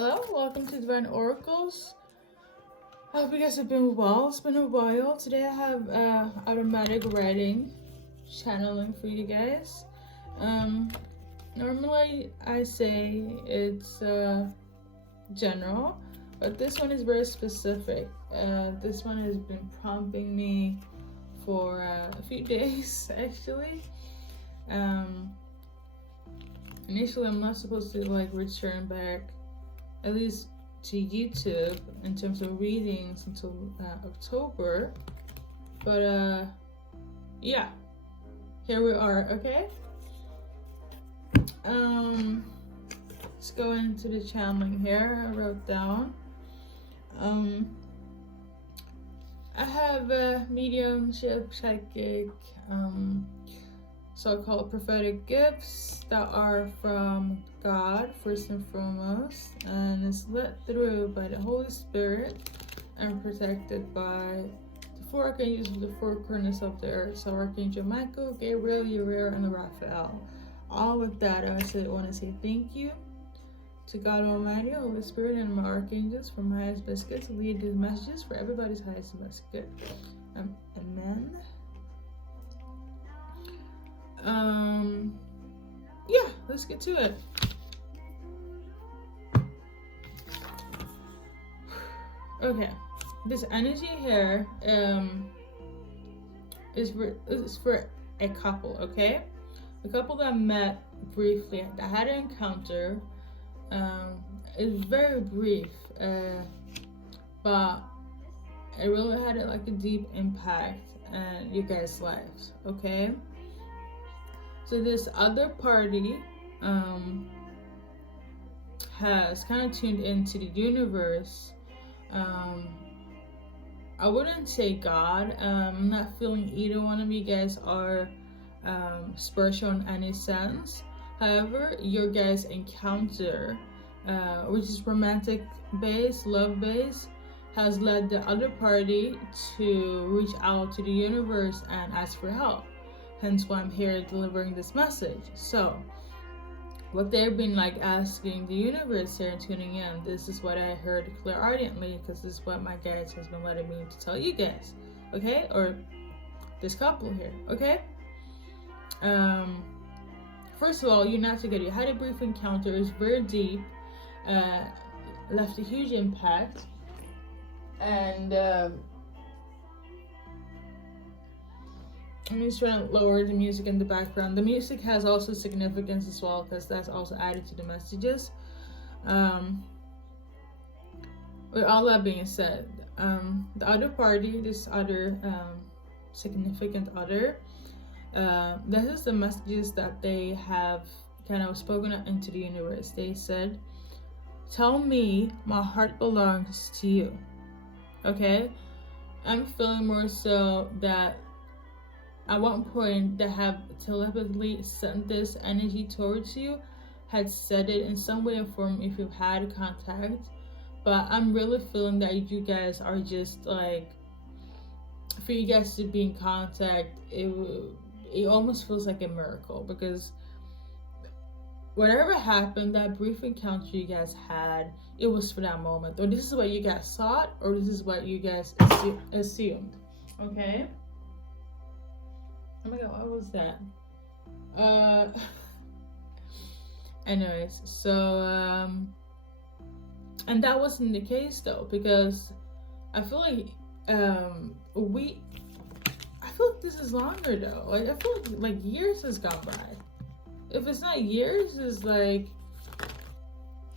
Hello, welcome to Divine Oracles. I hope you guys have been well. It's been a while. Today I have automatic writing channeling for you guys. Normally I say it's general, but this one is very specific. This one has been prompting me for a few days actually. Initially I'm not supposed to return back at least to YouTube in terms of readings until October, but yeah, here we are. Okay, let's go into the channeling here. I wrote down I have mediumship, psychic, so-called prophetic gifts that are from God first and foremost, and is led through by the Holy Spirit and protected by the four archangels of the four corners of the earth. So Archangel Michael, Gabriel, Uriel, and Raphael. All with that, I want to say thank you to God Almighty, Holy Spirit, and my archangels for my highest best good to lead these messages for everybody's highest and best good. Amen. Yeah, let's get to it. Okay, this energy here is for a couple. Okay, a couple that met briefly, that had an encounter. It's very brief, but it really had a deep impact on you guys' lives. Okay. So this other party has kind of tuned into the universe. I wouldn't say God. I'm not feeling either one of you guys are spiritual in any sense. However, your guys' encounter, which is romantic based, love based, has led the other party to reach out to the universe and ask for help. Hence why I'm here delivering this message. So, what they've been asking the universe here and tuning in, this is what I heard clairaudiently, because this is what my guides has been letting me to tell you guys, okay? Or this couple here, okay? First of all, you're not together. You had a brief encounter. It's very deep. Left a huge impact. And I'm just trying to lower the music in the background. The music has also significance as well, because that's also added to the messages. With all that being said, the other party, this other significant other, this is the messages that they have kind of spoken into the universe. They said, "Tell me my heart belongs to you." Okay? I'm feeling more so that at one point they have telepathically sent this energy towards you, had said it in some way or form if you've had contact, but I'm really feeling that you guys are just for you guys to be in contact, it almost feels like a miracle, because whatever happened, that brief encounter you guys had, it was for that moment, or this is what you guys thought, or this is what you guys assumed. Okay. Oh my god, what was that? Anyways, so and that wasn't the case though, because I feel like this is longer though. I feel like years has gone by. If it's not years, it's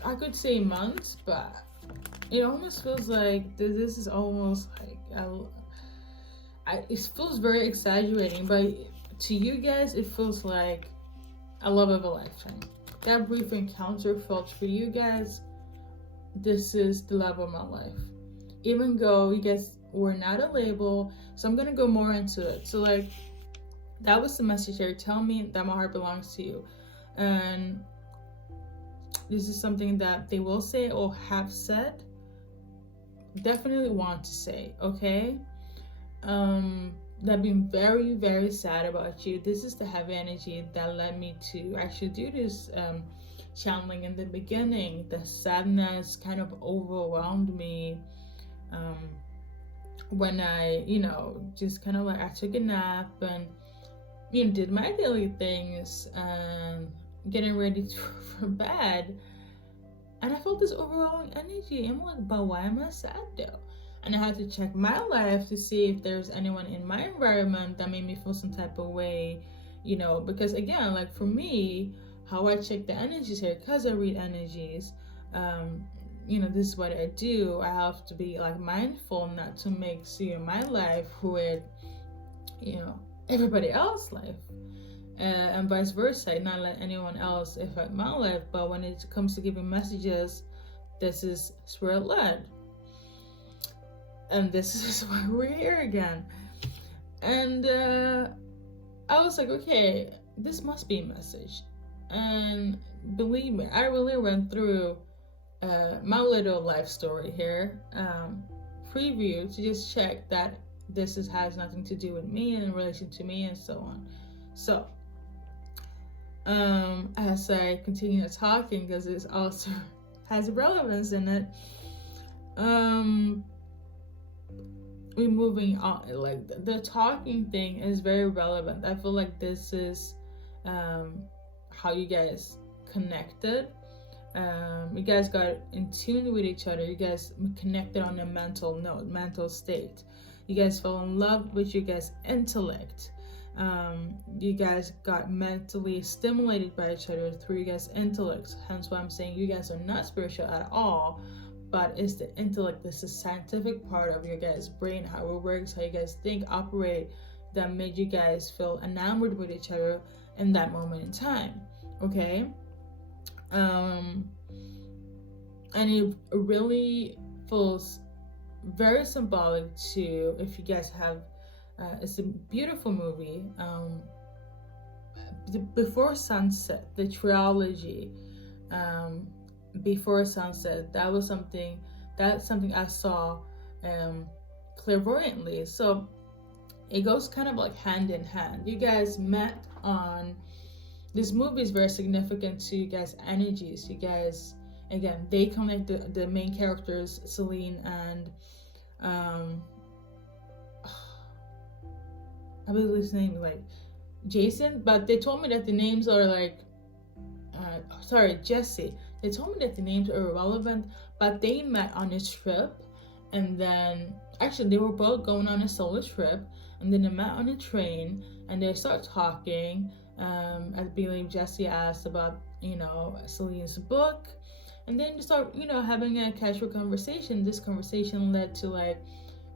I could say months, but it almost feels like this is almost it feels very exaggerating, but to you guys, it feels like a love of a lifetime. That brief encounter felt for you guys, this is the love of my life. Even though you guys were not a label, so I'm gonna go more into it. So that was the message here. Tell me that my heart belongs to you. And this is something that they will say or have said. Definitely want to say, okay? That been very, very sad about you. This is the heavy energy that led me to actually do this channeling in the beginning. The sadness kind of overwhelmed me um, when I, just kind of like I took a nap and did my daily things and getting ready for bed, and I felt this overwhelming energy. I'm like, but why am I sad though? And I had to check my life to see if there's anyone in my environment that made me feel some type of way, because again, like for me, how I check the energies here, because I read energies, um, this is what I do. I have to be like mindful not to mix, my life with, you know, everybody else's life. And vice versa, not let anyone else affect my life. But when it comes to giving messages, this is spirit led, and this is why we're here again. And I was like, okay, this must be a message. And believe me, I really went through my little life story here, preview, to just check that has nothing to do with me and in relation to me and so on. So as I continue talking, because it also has relevance in it, we're moving on. Like the talking thing is very relevant. I feel like this is how you guys connected. You guys got in tune with each other. You guys connected on a mental note, mental state. You guys fell in love with your guys' intellect. You guys got mentally stimulated by each other through your guys' intellects. Hence why I'm saying you guys are not spiritual at all, but it's the intellect, this is scientific part of your guys' brain, how it works, how you guys think, operate, that made you guys feel enamored with each other in that moment in time. Okay? And it really feels very symbolic to, if you guys have, it's a beautiful movie, Before Sunset, the trilogy, Before Sunset. That's something I saw clairvoyantly. So it goes kind of like hand in hand. You guys met on, this movie is very significant to you guys' energies. You guys, again, they connect the main characters, Celine and I believe his name like Jason, but they told me that the names are like Jesse. They told me that the names are irrelevant, but they met on a trip, and then actually they were both going on a solo trip, and then they met on a train, and they start talking. I believe Jesse asked about Celine's book, and then they start having a casual conversation. This conversation led to like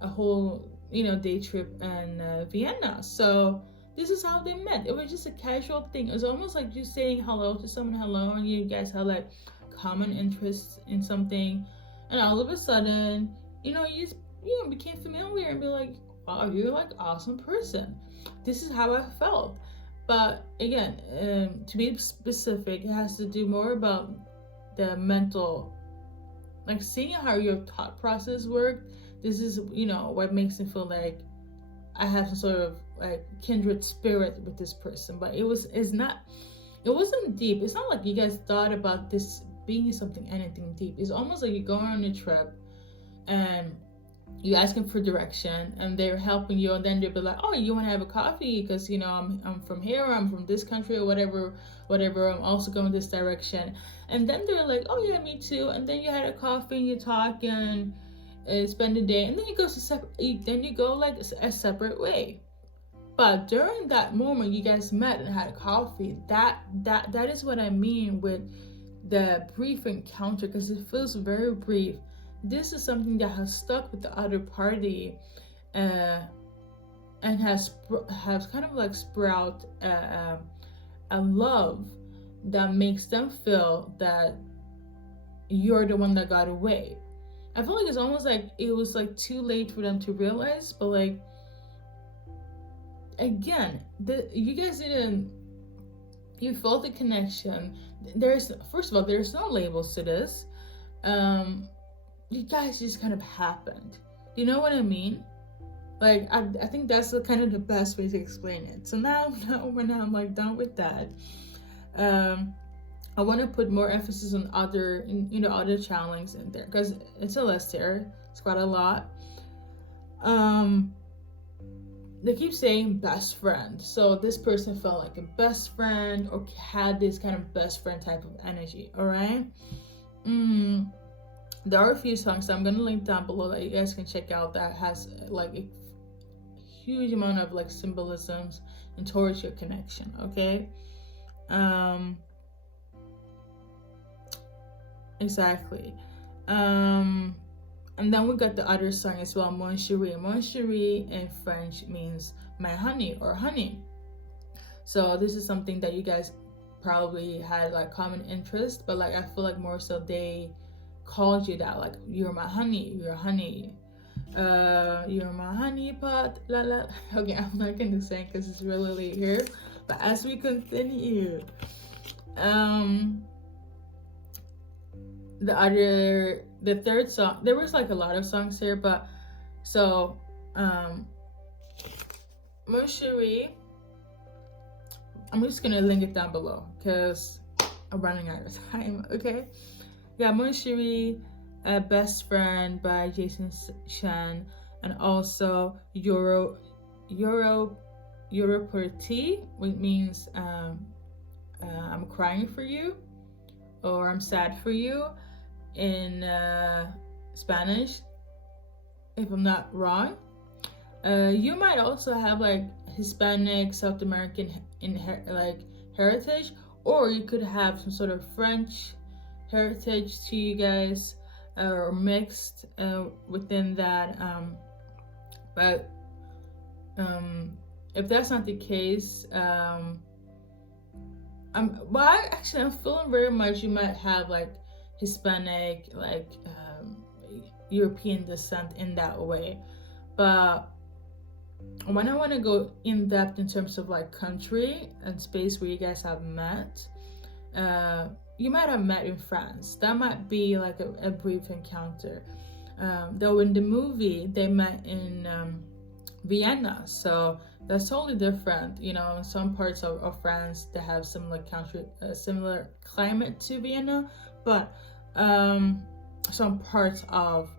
a whole day trip in Vienna. So this is how they met. It was just a casual thing. It was almost like just saying hello to someone, hello, and you guys had like common interests in something, and all of a sudden, you just became familiar and be like, wow, you're like an awesome person. This is how I felt. But again, to be specific, it has to do more about the mental, like seeing how your thought process worked. This is what makes me feel like I have some sort of like kindred spirit with this person. But it wasn't deep. It's not like you guys thought about this being anything deep. It's almost like you're going on a trip and you asking for direction, and they're helping you, and then they'll be like, oh, you want to have a coffee because I'm from here, or I'm from this country, or whatever, I'm also going this direction. And then they're like, oh yeah, me too. And then you had a coffee and you talk and spend the day, and then you go like a separate way. But during that moment you guys met and had a coffee, that is what I mean with the brief encounter, because it feels very brief. This is something that has stuck with the other party, and has kind of like sprout a love that makes them feel that you're the one that got away. I feel like it's almost like it was like too late for them to realize, but like again, you guys didn't. You felt the connection. First of all, there's no labels to this. You guys just kind of happened. You know what I mean? Like I think that's kind of the best way to explain it. So now when I'm like done with that, I want to put more emphasis on other, other channelings in there, because it's a list here. It's quite a lot. They keep saying best friend, so this person felt like a best friend or had this kind of best friend type of energy. All right. There are a few songs that I'm gonna link down below that you guys can check out that has like a huge amount of like symbolisms and towards your connection. Okay. Exactly. And then we got the other song as well, Mon Chéri. Mon Chéri in French means my honey or honey. So this is something that you guys probably had like common interest, but like I feel like more so they called you that, like you're my honey, you're honey, you're my honey pot, la la. Okay, I'm not gonna sing because it's really late here. But as we continue, the third song, there was like a lot of songs here, but so Mon Chéri, I'm just gonna link it down below because I'm running out of time. Okay, yeah, Mon Chéri, Best Friend by Jason Chan, and also Euro Petit, which means I'm crying for you or I'm sad for you in Spanish, if I'm not wrong. You might also have like Hispanic, South American heritage, or you could have some sort of French heritage to you guys, or mixed within that. But if that's not the case, I'm feeling very much you might have like Hispanic, like European descent in that way. But when I want to go in depth in terms of like country and space where you guys have met, you might have met in France. That might be like a brief encounter. Though in the movie they met in Vienna, so that's totally different. You know, in some parts of France they have similar similar climate to Vienna, but some parts of,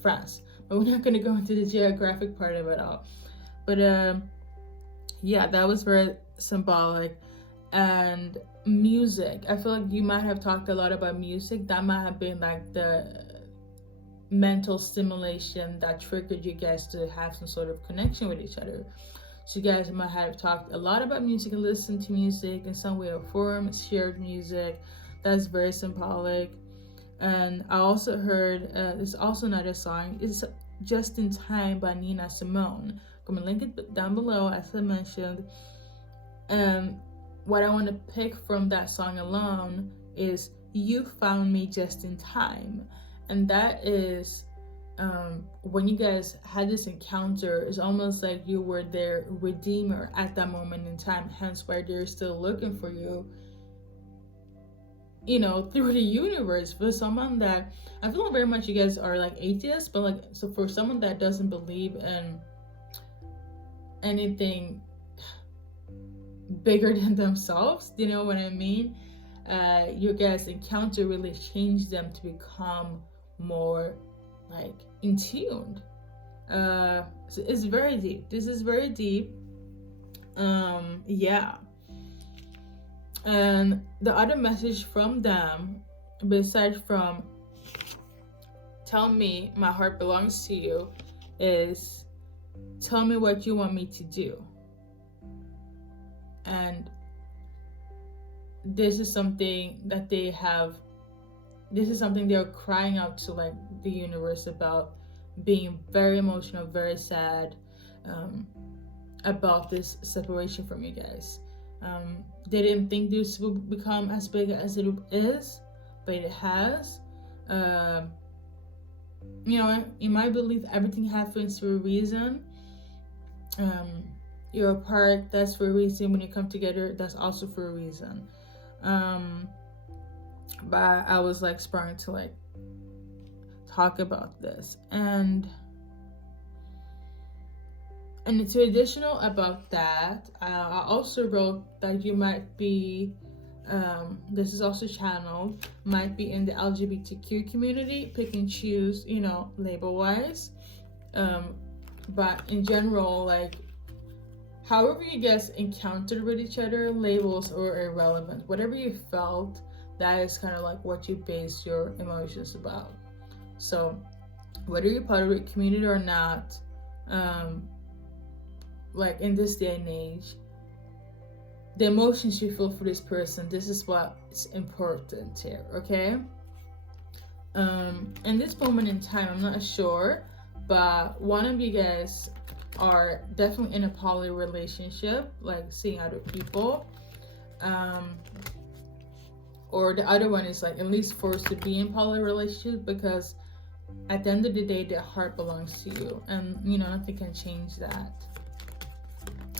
France. But we're not going to go into the geographic part of it all. But yeah, that was very symbolic. And music, I feel like you might have talked a lot about music. That might have been like the mental stimulation that triggered you guys to have some sort of connection with each other. So you guys might have talked a lot about music and listened to music in some way or form, shared music. That's very symbolic. And I also heard there's also another song. It's Just in Time by Nina Simone. I'm gonna link it down below, as I mentioned. What I want to pick from that song alone is You Found Me Just in Time. And that is when you guys had this encounter, it's almost like you were their redeemer at that moment in time, hence why they're still looking for you, through the universe. For someone that, I feel very much you guys are like atheists, but like, so for someone that doesn't believe in anything bigger than themselves, you know what I mean? Your guys' encounter really changed them to become more like in tune. So it's very deep. This is very deep. Yeah. And the other message from them, besides from tell me my heart belongs to you, is tell me what you want me to do. And this is something that they're crying out to like the universe about, being very emotional, very sad about this separation from you guys. They didn't think this would become as big as it is, but it has. In my belief, everything happens for a reason. You're apart, that's for a reason. When you come together, that's also for a reason. But I was like sprung to like talk about this, and to additional about that, I also wrote that you might be this is also channeled, might be in the LGBTQ community, pick and choose, label wise. But in general, like, however you guys encountered with each other, labels are irrelevant. Whatever you felt, that is kind of like what you base your emotions about. So whether you're part of a community or not, like in this day and age, the emotions you feel for this person, this is what's important here, okay? In this moment in time, I'm not sure, but one of you guys are definitely in a poly relationship, like seeing other people, or the other one is like at least forced to be in poly relationship, because at the end of the day, their heart belongs to you, and nothing can change that.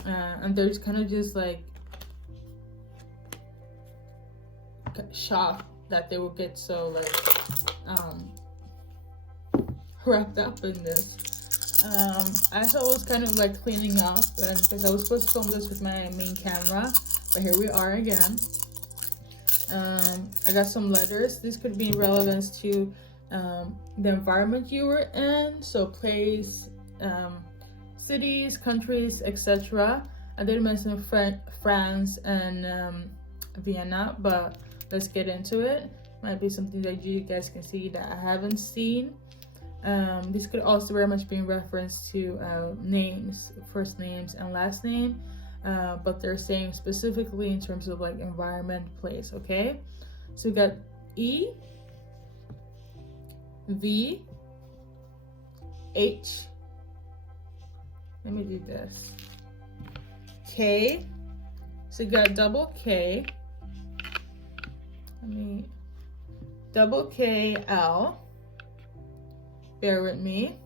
And there's kind of just like shocked that they would get so like wrapped up in this. As I was kind of like cleaning up, and because I was supposed to film this with my main camera, but here we are again. I got some letters. This could be in relevance to the environment you were in, so place, cities, countries, etc. I did mention France and Vienna, but let's get into it. Might be something that you guys can see that I haven't seen. This could also very much be in reference to names, first names and last name, but they're saying specifically in terms of like environment, place, okay? So we got E, V, H, let me do this, K, so you got double K, double K, L, bear with me,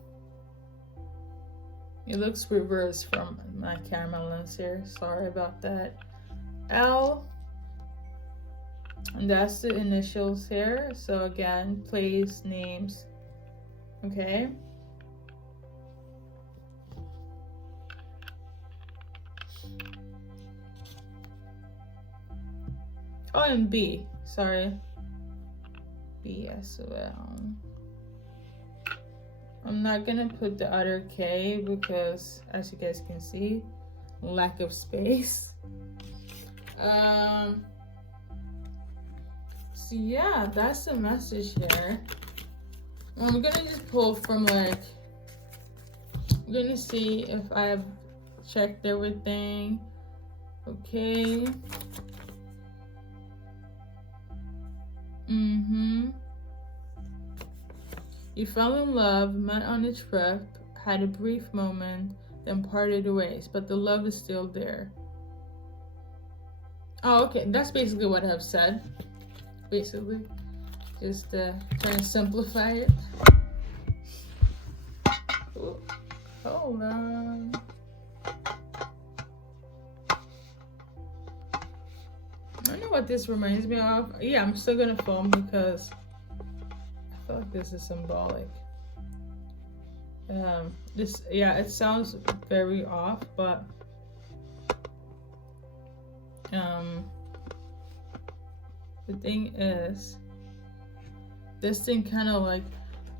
it looks reversed from my camera lens here, sorry about that, L, and that's the initials here, so again, place, names, okay? Oh, and B, sorry, B as well. I'm not gonna put the other K because, as you guys can see, lack of space. So yeah, that's the message here. I'm gonna just pull from like, I'm gonna see if I've checked everything. Okay. You fell in love, met on a trip, had a brief moment, then parted ways, but the love is still there. Oh, okay, that's basically what I've said. Basically, just trying to simplify it. Ooh, hold on. I don't know what this reminds me of. Yeah, I'm still gonna film because I feel like this is symbolic. It sounds very off, but the thing is, this thing kind of like,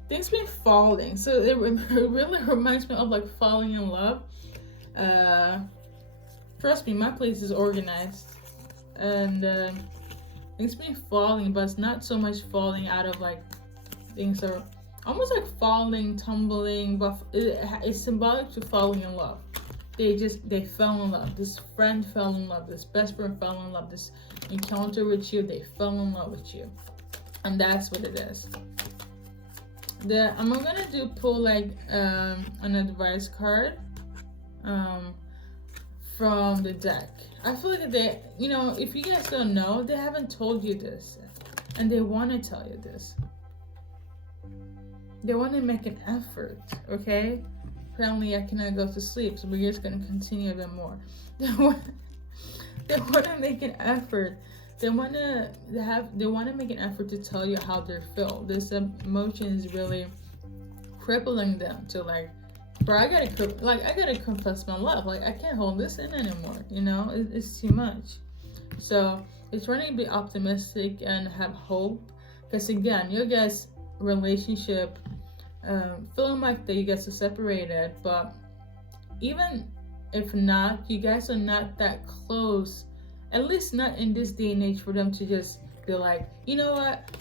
things been falling, so it really reminds me of like falling in love. Trust me, my place is organized, and things been falling, but it's not so much falling out of like, things are almost like falling, tumbling, but it's symbolic to falling in love. They fell in love. This friend fell in love. This best friend fell in love. This encounter with you, they fell in love with you, and that's what it is. I'm gonna pull like an advice card from the deck. I feel like they, if you guys don't know, they haven't told you this, and they want to tell you this. They want to make an effort, okay? Apparently I cannot go to sleep, so we're just going to continue a bit more. They want to make an effort. They want to make an effort to tell you how they feel. This emotion is really crippling them to like, bro, I gotta confess my love. Like, I can't hold this in anymore, it's too much. So you're trying to be optimistic and have hope, because again, your guys' relationship, feeling like that you guys are separated, but even if not, you guys are not that close. At least not in this day and age for them to just be like, you know what,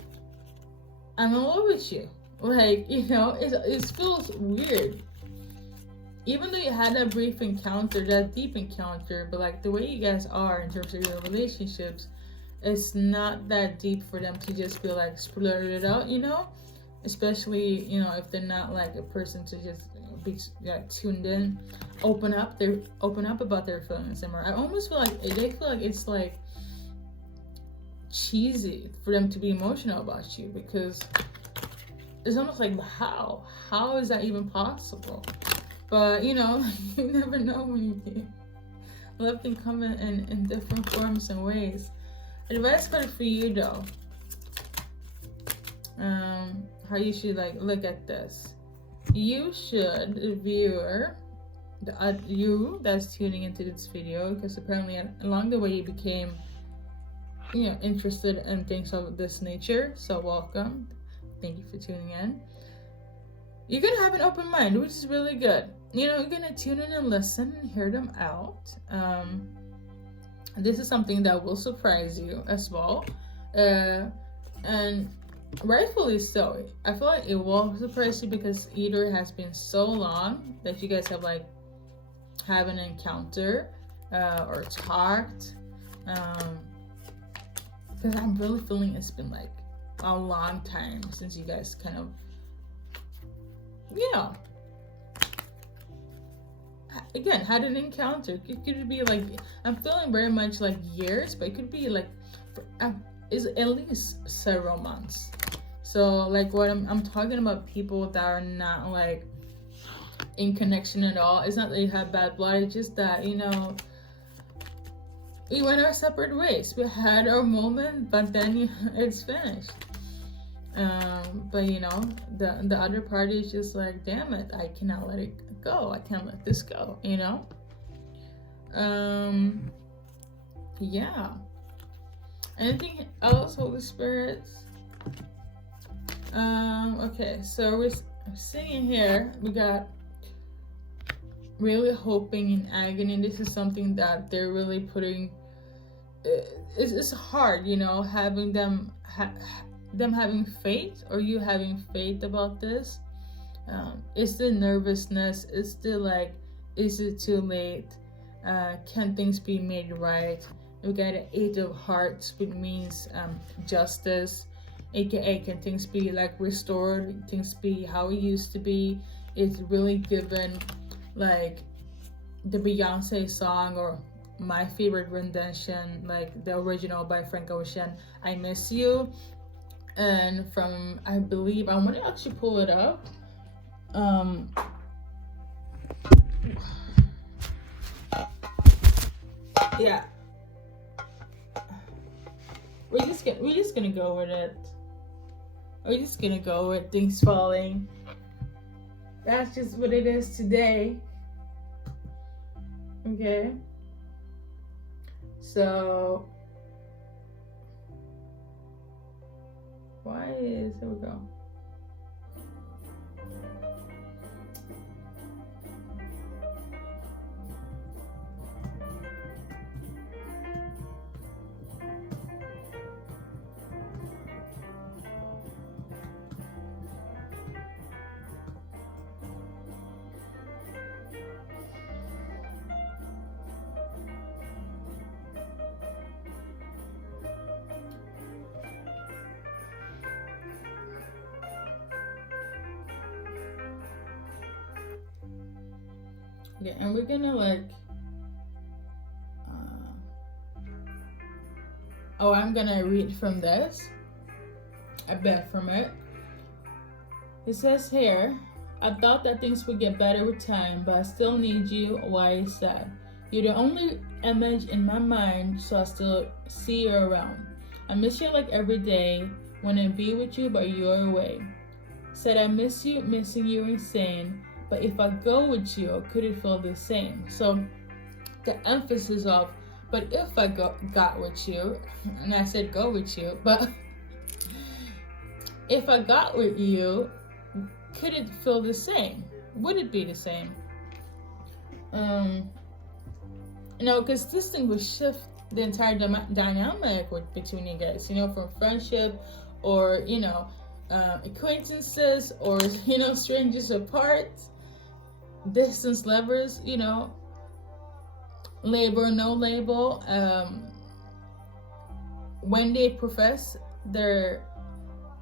I'm in love with you. Like, it feels weird. Even though you had that brief encounter, that deep encounter, but like the way you guys are in terms of your relationships, it's not that deep for them to just be like splurt it out, especially if they're not like a person to just be like tuned in, open up about their feelings and more. I almost feel like it's like cheesy for them to be emotional about you, because it's almost like how is that even possible? But you never know when you can. Love can come in different forms and ways. Advice card for you though. How you should like look at this. You should, viewer, you that's tuning into this video, because apparently along the way you became interested in things of this nature. So welcome. Thank you for tuning in. You're gonna have an open mind, which is really good. You're gonna tune in and listen and hear them out. This is something that will surprise you as well, and rightfully so. I feel like it will surprise you, because either it has been so long that you guys have like have an encounter or talked, because I'm really feeling it's been like a long time since you guys kind of again had an encounter. It could be like, I'm feeling very much like years, but it could be like is at least several months. So like what I'm talking about, people that are not like in connection at all. It's not that you have bad blood, it's just that we went our separate ways. We had our moment, but then it's finished. But the other party is just like, damn it, I cannot let it go. I can't let this go. Yeah. Anything else, Holy Spirits? Okay, so we're seeing here, we got really hoping in agony. This is something that they're really putting. It's hard, having them having faith, or you having faith about this. It's the nervousness. It's the like, is it too late? Can things be made right? We got an 8 of Hearts, which means justice, aka can things be like restored? Things be how it used to be? It's really given like the Beyonce song, or my favorite rendition, like the original by Frank Ocean, I Miss You. And from, I believe, I want to actually pull it up. Yeah. We're just gonna go with it. We're just gonna go with things falling. That's just what it is today. Okay. So here we go. Okay, and we're gonna like, I'm gonna read from this. I bet from it. It says here, I thought that things would get better with time, but I still need you. Why is that? You're the only image in my mind, so I still see you around. I miss you like every day. When I be with you, but you're away. Said I miss you, missing you insane. But if I go with you, could it feel the same? So the emphasis of But if I got with you, and I said go with you, but if I got with you, could it feel the same? Would it be the same? Um, because this thing will shift the entire dynamic between you guys. From friendship, or acquaintances, or strangers apart, distance lovers. Label or no label. When they profess their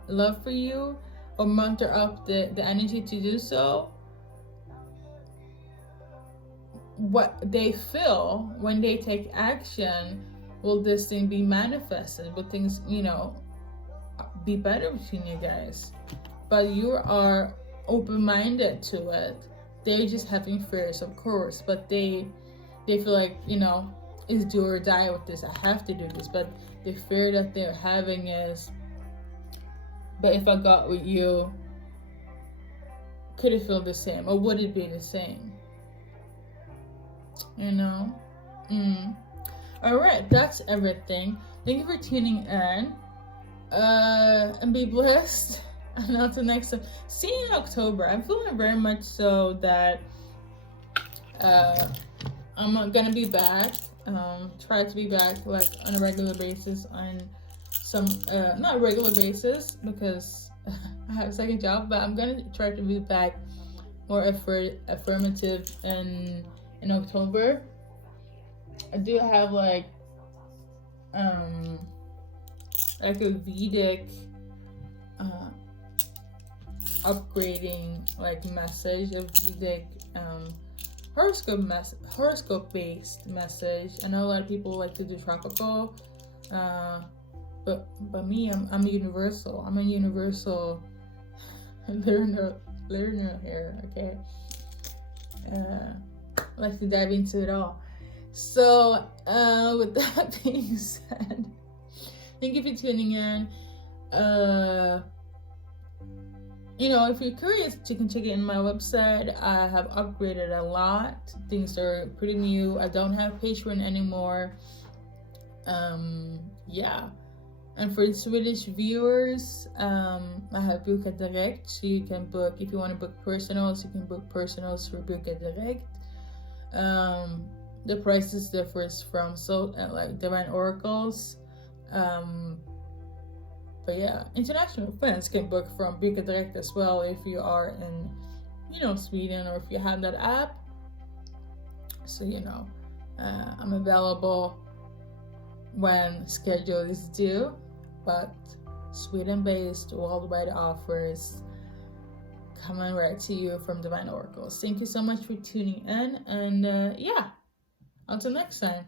love for you, or muster up the energy to do so, what they feel when they take action, will this thing be manifested? Will things, be better between you guys? But you are open-minded to it. They're just having fears, of course, but they feel like, it's do or die with this. I have to do this. But the fear that they're having is, but if I got with you, could it feel the same, or would it be the same? All right, that's everything. Thank you for tuning in, and be blessed. And until next time, see you in October. I'm feeling very much so that I'm gonna be back. Try to be back like on a regular basis, on some not regular basis, because I have a second job, but I'm gonna try to be back more affirmative in October. I do have like a Vedic upgrading like message, a Vedic horoscope based message. I know a lot of people like to do tropical, but me, I'm universal. I'm a universal learner here. Okay, like to dive into it all. So, with that being said, thank you for tuning in. If you're curious, you can check it in my website. I have upgraded a lot. Things are pretty new. I don't have Patreon anymore. Yeah. And for the Swedish viewers, I have Boka Direct. So you can book, if you want to book personals, you can book personals for Boka Direct. The prices differs from like Divine Oracles. But yeah, international friends can book from Boka Direct as well if you are in, Sweden, or if you have that app. So, I'm available when schedule is due, but Sweden-based worldwide offers coming right to you from Divine Oracles. Thank you so much for tuning in, and yeah, until next time.